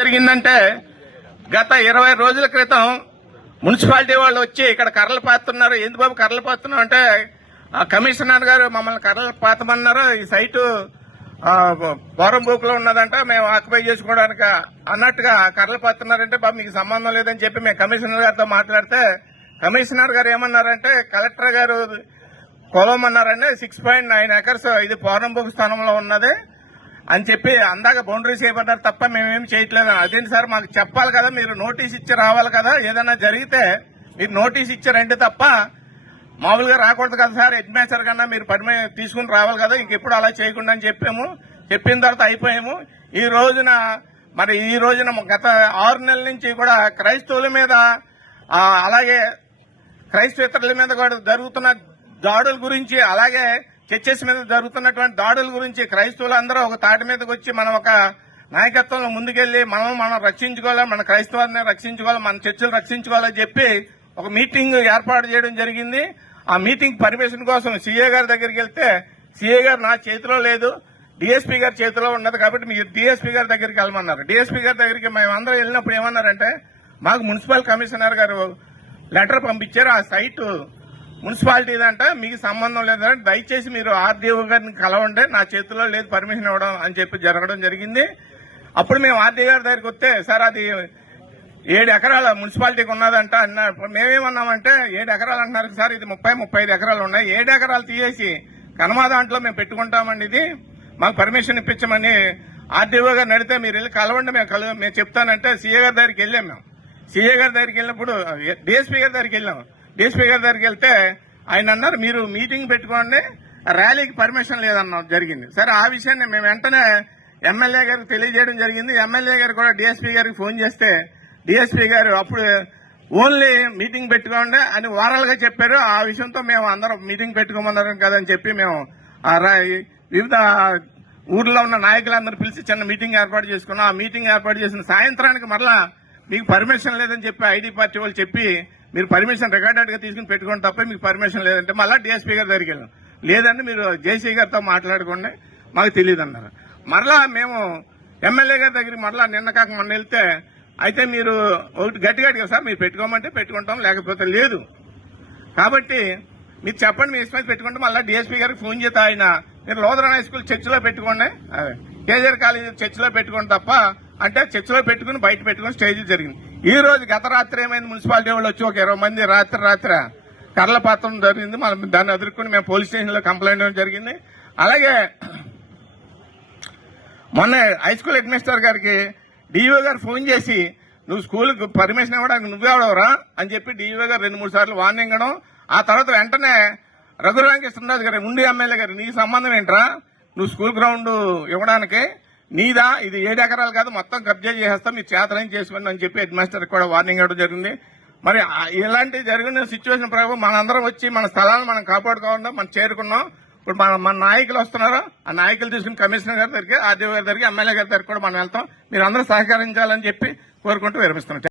జరిగిందంటే గత 20 రోజుల క్రితం మున్సిపాలిటీ వాళ్ళు వచ్చి ఇక్కడ కర్రలు పాతున్నారు. ఎందుకు బాబు కర్రలు పాతున్నాం అంటే ఆ కమిషనర్ గారు మమ్మల్ని కర్రలు పాతమన్నారు. ఈ సైటు పోరంబోకులో ఉన్నదంట, మేము ఆక్యుపై చేసుకోవడానికి అన్నట్టుగా కర్రలు పాతున్నారంటే బాబు మీకు సంబంధం లేదని చెప్పి మేము కమిషనర్ గారితో మాట్లాడితే కమిషనర్ గారు ఏమన్నారంటే కలెక్టర్ గారు కొలవమన్నారంటే 6.9 ఎకర్స్ ఇది పోరంబోకు స్థానంలో ఉన్నది అని చెప్పి అందాక బౌండరీస్ చేయమన్నారు తప్ప మేమేమి చేయట్లేదు. అదేంటి సార్ మాకు చెప్పాలి కదా, మీరు నోటీస్ ఇచ్చి రావాలి కదా, ఏదైనా జరిగితే మీరు నోటీస్ ఇచ్చారంటే తప్ప మామూలుగా రాకూడదు కదా సార్, హెడ్ మాస్టర్ కన్నా మీరు తీసుకుని రావాలి కదా, ఇంకెప్పుడు అలా చేయకుండా అని చెప్పాము. చెప్పిన తర్వాత అయిపోయాము. ఈ రోజున గత 6 నెలల నుంచి కూడా క్రైస్తవుల మీద అలాగే క్రైస్తవేతరుల మీద కూడా జరుగుతున్న దాడుల గురించి, అలాగే చర్చెస్ మీద జరుగుతున్నటువంటి దాడుల గురించి క్రైస్తవులందరూ ఒక తాటి మీదకి వచ్చి మనం ఒక నాయకత్వంలో ముందుకెళ్లి మనం రక్షించుకోవాలి, మన క్రైస్తవాన్ని రక్షించుకోవాలి, మన చర్చలు రక్షించుకోవాలని చెప్పి ఒక మీటింగ్ ఏర్పాటు చేయడం జరిగింది. ఆ మీటింగ్ పర్మిషన్ కోసం సీఏ గారి దగ్గరికి వెళ్తే సీఏ గారు నా చేతిలో లేదు, డీఎస్పీ గారి చేతిలో ఉన్నది కాబట్టి మీరు డీఎస్పీ గారి దగ్గరికి వెళ్ళమన్నారు. డీఎస్పీ గారి దగ్గరికి మేమందరం వెళ్ళినప్పుడు ఏమన్నారంటే మాకు మున్సిపల్ కమిషనర్ గారు లెటర్ పంపించారు, ఆ సైటు మున్సిపాలిటీదంట, మీకు సంబంధం లేదంటే దయచేసి మీరు ఆర్డీఓ గారిని కలవండి, నా చేతిలో లేదు పర్మిషన్ ఇవ్వడం అని చెప్పి జరగడం జరిగింది. అప్పుడు మేము ఆర్డీఓ గారి దగ్గరికి వస్తే సార్ అది 7 ఎకరాల మున్సిపాలిటీకి ఉన్నదంట అన్నారు. మేమేమన్నామంటే 7 ఎకరాలు అంటున్నారు సార్, ఇది 35 ఎకరాలు ఉన్నాయి, 7 ఎకరాలు తీసేసి కనమా దాంట్లో మేము పెట్టుకుంటామండి, ఇది మాకు పర్మిషన్ ఇప్పించమని ఆర్డీఓ గారిని అడిగితే మీరు వెళ్ళి కలవండి మేము చెప్తానంటే సీఏ గారి దగ్గరికి వెళ్ళాం. మేము సీఏ గారి దగ్గరికి వెళ్ళినప్పుడు డీఎస్పీ గారి దగ్గరికి వెళ్ళాము. డీఎస్పీ గారి దగ్గరికి వెళ్తే ఆయన అన్నారు మీరు మీటింగ్ పెట్టుకోండి, ర్యాలీకి పర్మిషన్ లేదన్నాం జరిగింది. సరే ఆ విషయాన్ని మేము వెంటనే ఎమ్మెల్యే గారికి తెలియజేయడం జరిగింది. ఎమ్మెల్యే గారు కూడా డీఎస్పీ గారికి ఫోన్ చేస్తే డీఎస్పీ గారు అప్పుడు ఓన్లీ మీటింగ్ పెట్టుకోండి అని వారాలుగా చెప్పారు. ఆ విషయంతో మేము అందరం మీటింగ్ పెట్టుకోమన్నారు కదని చెప్పి మేము వివిధ ఊర్లో ఉన్న నాయకులందరూ పిలిచి చిన్న మీటింగ్ ఏర్పాటు చేసుకున్నాం. ఆ మీటింగ్ ఏర్పాటు చేసిన సాయంత్రానికి మరలా మీకు పర్మిషన్ లేదని చెప్పి ఐడి పార్టీ వాళ్ళు చెప్పి మీరు పర్మిషన్ రికార్డెడ్ గా తీసుకుని పెట్టుకోండి తప్ప మీకు పర్మిషన్ లేదంటే మళ్ళీ డీఎస్పీ గారి దగ్గరికి వెళ్ళాం. లేదంటే మీరు జేసీ గారితో మాట్లాడుకోండి, మాకు తెలియదు అన్నారు. మరలా మేము ఎమ్మెల్యే గారి దగ్గరికి మరలా నిన్న కాక మొన్న వెళ్తే అయితే మీరు ఒకటి గట్టిగా సార్ మీరు పెట్టుకోమంటే పెట్టుకుంటాం, లేకపోతే లేదు, కాబట్టి మీరు చెప్పండి మీ ఇష్టం పెట్టుకుంటే మళ్ళీ డీఎస్పీ గారికి ఫోన్ చేస్తే ఆయన మీరు లోదరన్ హై స్కూల్ చర్చిలో పెట్టుకోండి, కేజీఆర్ కాలేజీ చర్చిలో పెట్టుకోండి తప్ప అంటే చర్చిలో పెట్టుకుని బయట పెట్టుకుని స్టేజ్ జరిగింది. ఈ రోజు గత రాత్రి ఏమైంది, మున్సిపాలిటీ వాళ్ళు వచ్చి ఒక 20 మంది రాత్రి కర్రల పాత్రం జరిగింది. మనం దాన్ని ఎదుర్కొని మేము పోలీస్ స్టేషన్లో కంప్లైంట్ ఇవ్వడం జరిగింది. అలాగే మొన్న హై స్కూల్ హెడ్ మాస్టర్ గారికి డీఈఓ గారు ఫోన్ చేసి నువ్వు స్కూల్కి పర్మిషన్ ఇవ్వడానికి నువ్వెవడవరా అని చెప్పి డీఈఓ గారు 2-3 సార్లు వార్నింగ్ ఇవ్వడం. ఆ తర్వాత వెంటనే రఘురామకృష్ణరాజు గారు ఉండి ఎమ్మెల్యే గారు నీకు సంబంధం ఏంట్రా, నువ్వు స్కూల్ గ్రౌండ్ ఇవ్వడానికి నీదా, ఇది 7 ఎకరాలు కాదు మొత్తం కబ్జా చేసేస్తా, మీరు చేతనం చేసుకోండి అని చెప్పి హెడ్ మాస్టర్ కూడా వార్నింగ్ ఇవ్వడం జరిగింది. మరి ఇలాంటి జరిగిన సిచ్యువేషన్ ప్రభావం మనందరం వచ్చి మన స్థలాలను మనం కాపాడుకోవడం మనం చేరుకున్నాం. ఇప్పుడు మన నాయకులు వస్తున్నారు, ఆ నాయకులు తీసుకుని కమిషనర్ గారి దగ్గరికి, ఆర్డీఓ గారి దగ్గరికి, ఎమ్మెల్యే గారి దగ్గరికి కూడా మనం వెళ్తాం. మీరు అందరూ సహకరించాలని చెప్పి కోరుకుంటూ విరమిస్తున్నాం.